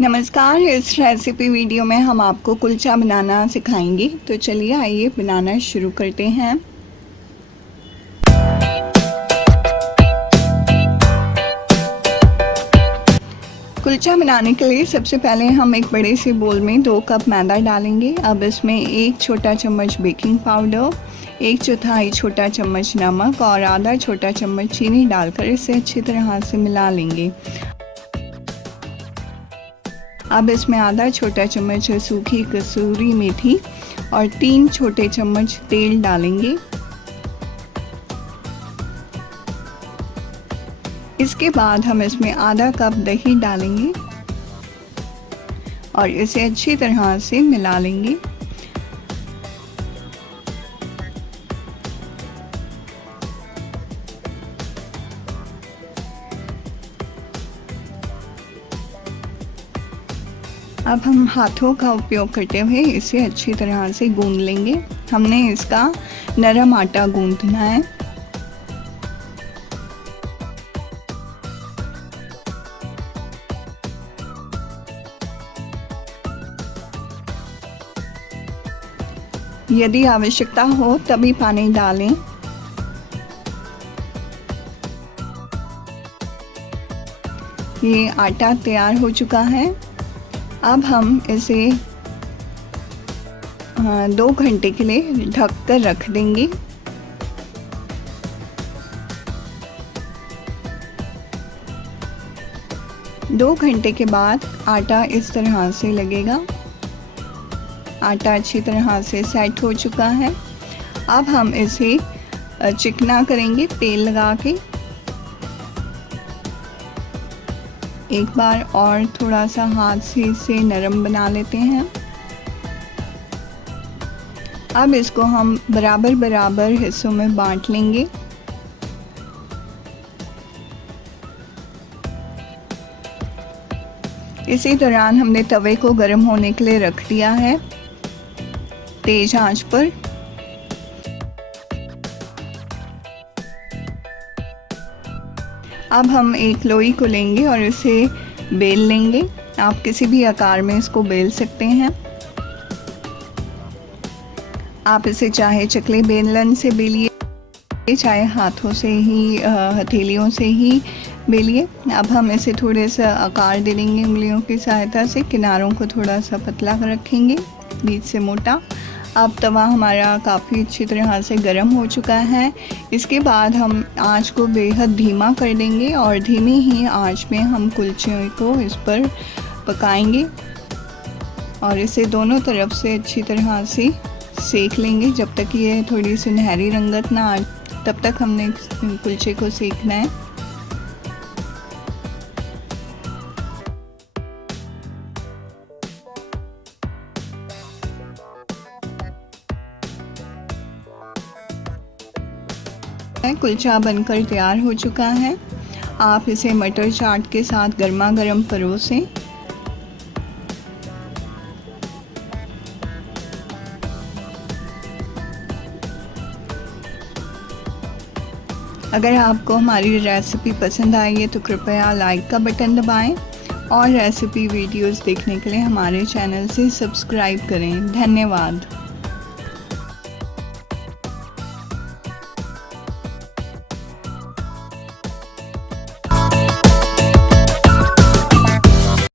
नमस्कार। इस recipe video में हम आपको कुलचा बनाना सिखाएंगे। तो चलिए आइए बनाना शुरू करते हैं। कुलचा बनाने के लिए सबसे पहले हम एक बड़े से बोल में 2 कप मैदा डालेंगे। अब इसमें 1 छोटा चम्मच बेकिंग पाउडर, 1/4 छोटा चम्मच नमक और आधा छोटा चम्मच चीनी डालकर इसे अच्छी तरह से मिला लेंगे। अब इसमें आधा छोटा चम्मच सूखी कसूरी मेथी और 3 छोटे चम्मच तेल डालेंगे। इसके बाद हम इसमें आधा कप दही डालेंगे और इसे अच्छी तरह से मिला लेंगे। अब हम हाथों का उपयोग करते हुए इसे अच्छी तरह से गूंद लेंगे। हमने इसका नरम आटा गूंदना है। यदि आवश्यकता हो तभी पानी डालें। ये आटा तैयार हो चुका है। अब हम इसे 2 घंटे के लिए ढक कर रख देंगे। दो घंटे के बाद आटा इस तरह से लगेगा। आटा अच्छी तरह से सेट हो चुका है। अब हम इसे चिकना करेंगे तेल लगा के। एक बार और थोड़ा सा हाथ से इसे नरम बना लेते हैं। अब इसको हम बराबर बराबर हिस्सों में बांट लेंगे। इसी दौरान हमने तवे को गर्म होने के लिए रख दिया है तेज आंच पर। अब हम एक लोई को लेंगे और इसे बेल लेंगे। आप किसी भी आकार में इसको बेल सकते हैं। आप इसे चाहे चकले बेलन से बेलिए, चाहे हाथों से ही हथेलियों से ही बेलिए। अब हम इसे थोड़े सा आकार दे देंगे उंगलियों की सहायता से। किनारों को थोड़ा सा पतला रखेंगे, बीच से मोटा। अब तवा हमारा काफ़ी अच्छी तरह से गर्म हो चुका है। इसके बाद हम आंच को बेहद धीमा कर देंगे और धीमी ही आंच में हम कुलचे को इस पर पकाएंगे और इसे दोनों तरफ से अच्छी तरह से सेक लेंगे। जब तक ये थोड़ी सुनहरी रंगत ना आ तब तक हमने कुलचे को सेकना है। कुलचा बनकर तैयार हो चुका है। आप इसे मटर चाट के साथ गर्मा गर्म परोसें। अगर आपको हमारी रेसिपी पसंद आई है तो कृपया लाइक का बटन दबाएं और रेसिपी वीडियोस देखने के लिए हमारे चैनल से सब्सक्राइब करें। धन्यवाद।